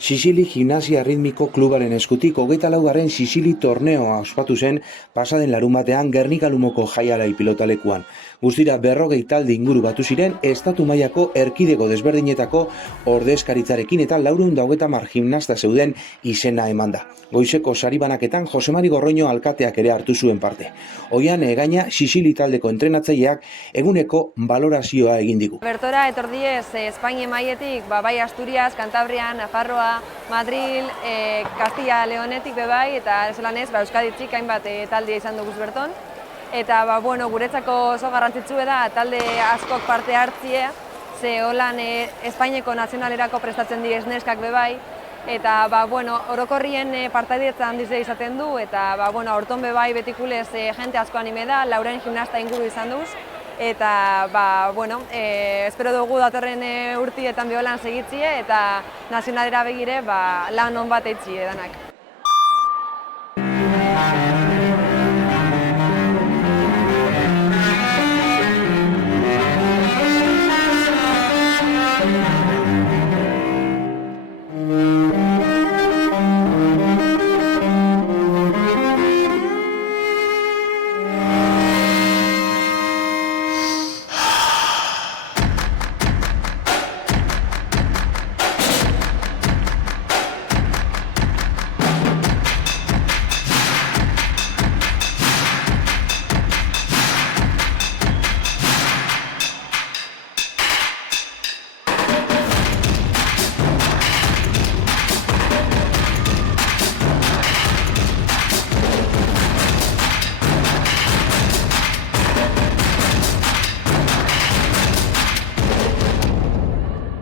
Sicily Gimnasia Ritmiko Klubaren eskutik 24. Sicily torneoa ospatu zen pasaden larunbatean Gernika-Lumoko jaialai pilotalekuan. Guztira 40 talde inguru batu ziren estatu mailako erkidego desberdinetako ordezkaritzarekin eta 430 gimnasta zeuden izena emanda. Goizeko sari banaketan Jose Mari Gorroño alkateak ere hartu zuen parte. Oian gaina Sicily taldeko entrenatzaileak eguneko balorazioa egin digu. Bertora etordiez Espainia mailetik, bai Asturias, Cantabria, Nafarroa, Madril, Castilla Leonetik bebai eta esalanez Euskaditzik hainbat talde izan dugu berton. Eta guretzako oso garrantzitsua da talde askok parte hartzie, ze holan Espainiako nazionalerako prestatzen diez neskak bebai. Eta orokorrien partaidetza handiz izaten du eta horton bebai betikulez jente asko anime da, lauren gimnasta inguru izan duz. Eta espero dugu datorren urtietan beholan segitzie eta nazionalera begire lan on bat eitzie danak.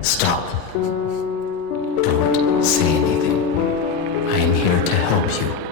Stop. Don't say anything. I am here to help you.